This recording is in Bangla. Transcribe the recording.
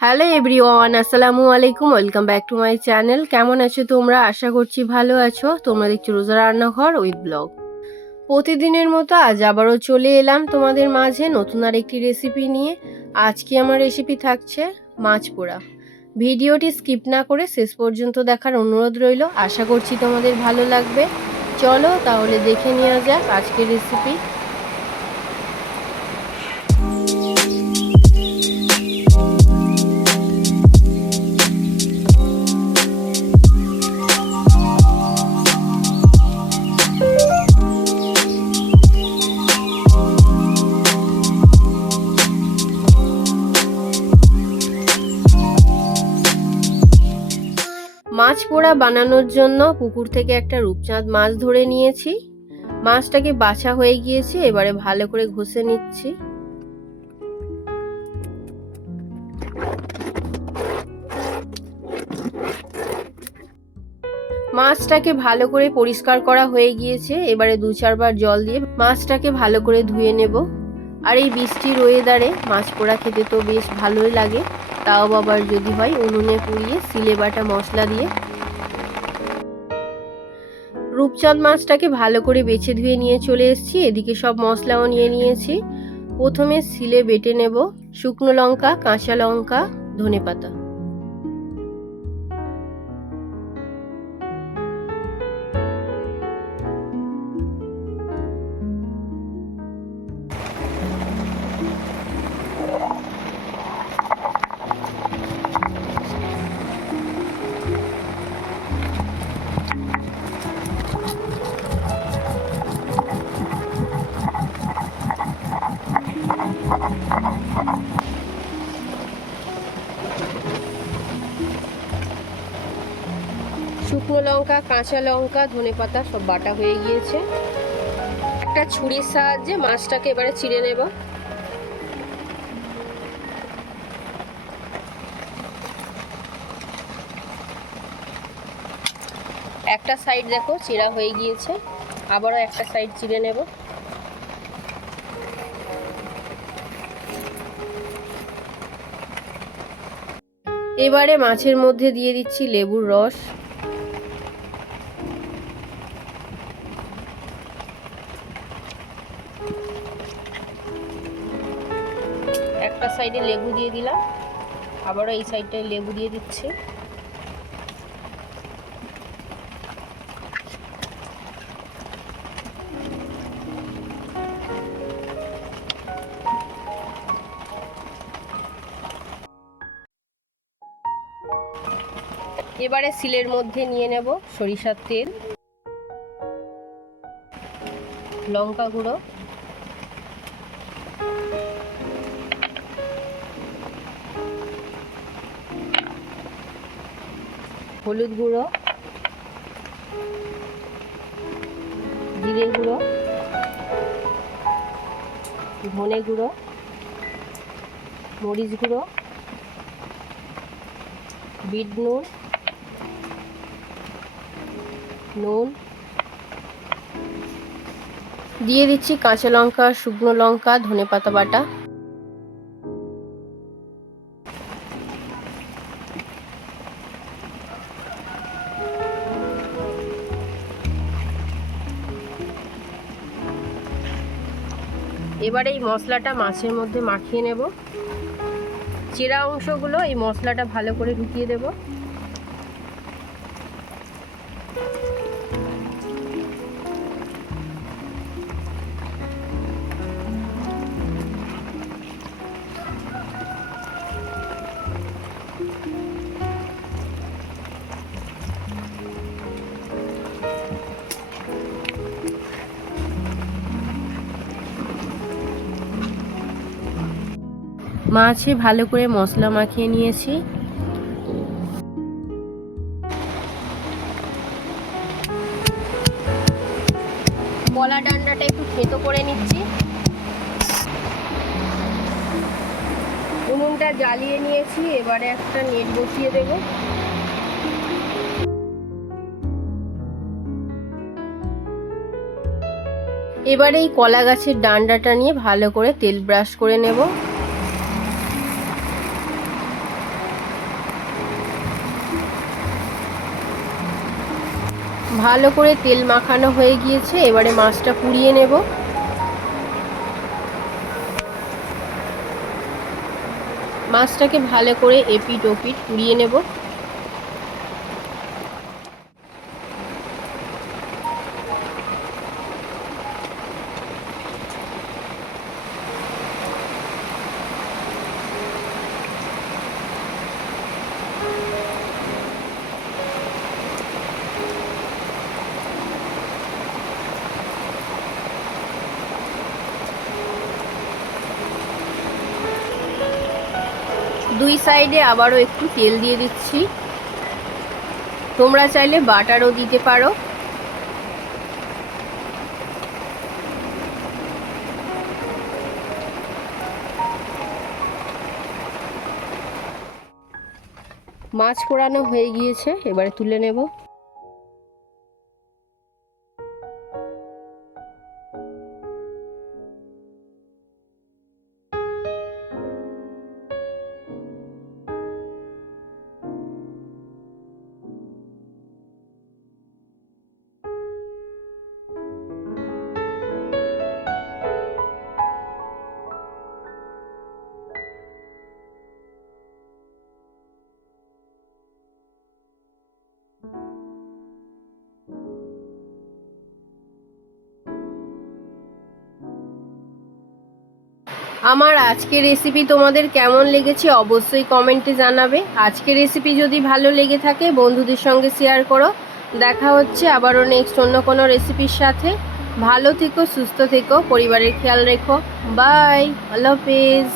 হ্যালো এভরিওয়ান, আসসালামু আলাইকুম। Welcome back to my channel. কেমন আছো তোমরা? আশা করছি ভালো আছো। তোমরা দেখছো রোজা রান্নাঘর উইথ ব্লগ। প্রতিদিনের মতো আজ আবারও চলে এলাম তোমাদের মাঝে নতুন আর একটি রেসিপি নিয়ে। আজকে আমার রেসিপি থাকছে মাছ পোড়া। ভিডিওটি স্কিপ না করে শেষ পর্যন্ত দেখার অনুরোধ রইল। আশা করছি তোমাদের ভালো লাগবে। চলো তাহলে দেখে নেওয়া যাক আজকের রেসিপি। মাছ পোড়া বানানোর জন্য পুকুর থেকে একটা রূপচাঁদ মাছ ধরে নিয়েছি। মাছটাকে বাছা হয়ে গিয়েছে, এবারে ভালো করে ঘষে নিচ্ছি। মাছটাকে ভালো করে পরিষ্কার করা হয়ে গিয়েছে, এবারে 2-4 বার জল দিয়ে মাছটাকে ভালো করে ধুয়ে নেব। আর এই বৃষ্টির ওয়েদারে মাছ পোড়া খেতে তো বেশ ভালোই লাগে, তাও আবার যদি হয় উনুনে পুড়িয়ে সিলে বাটা মশলা দিয়ে। রূপচাঁদ মাছটাকে ভালো করে বেছে ধুয়ে নিয়ে চলে এসেছি। এদিকে সব মশলাও নিয়ে নিয়েছি। প্রথমে সিলে বেটে নেব শুকনো লঙ্কা, কাঁচা লঙ্কা, ধনেপাতা। শুকনো লঙ্কা, কাঁচা লঙ্কা, ধনেপাতা সব বাটা হয়ে গিয়েছে। একটা ছুরির সাহায্যে মাছটাকে এবারে চিড়ে নেব। একটা সাইড দেখো চিড়া হয়ে গিয়েছে, আবারও একটা সাইড চিড়ে নেব। এবারে মাছের মধ্যে দিয়ে দিচ্ছি লেবুর রস। একটা সাইডে লেবু দিয়ে দিলাম, আবারও এই সাইডটায় লেবু দিয়ে দিচ্ছি। এবারে সিলের মধ্যে নিয়ে নেব সরিষার তেল, লঙ্কা গুঁড়ো, হলুদ গুঁড়ো, জিরে গুঁড়ো, ধনে গুঁড়ো, মরিচ গুঁড়ো, বিট নুন, নুন দিয়ে দিচ্ছি, কাঁচা লঙ্কা, শুকনো লঙ্কা, ধনেপাতা বাটা। এবারে এই মশলাটা মাছের মধ্যে মাখিয়ে নেব। চেরা অংশগুলো এই মশলাটা ভালো করে ঢুকিয়ে দেব। মাছে ভালো করে মশলা মাখিয়ে নিয়েছি। কলা ডান্ডাটা একটু থেতো করে নিচ্ছি। উনুনটা জ্বালিয়ে নিয়েছি, এবারে একটা নেট বসিয়ে দেব। এবারে এই কলা গাছের ডান্ডাটা নিয়ে ভালো করে তেল ব্রাশ করে নেব। ভালো করে তেল মাখানো হয়ে গিয়েছে, এবারে মাছটা পুড়িয়ে নেব। মাছটাকে ভালো করে এপিট ওপিট পুড়িয়ে নেব। দুই সাইডে আবারও একটু তেল দিয়ে দিচ্ছি। তোমরা চাইলে বাটারও দিতে পারো। মাছ পোড়ানো হয়ে গিয়েছে, এবারে তুলে নেব। আমার আজকের রেসিপি তোমাদের কেমন লেগেছে অবশ্যই কমেন্টে জানাবে। আজকের রেসিপি যদি ভালো লেগে থাকে বন্ধুদের সঙ্গে শেয়ার করো। দেখা হচ্ছে আবারও নেক্সট অন্য কোনো রেসিপির সাথে। ভালো থেকো, সুস্থ থেকো, পরিবারের খেয়াল রেখো। বাই, আল্লাহ হাফেজ।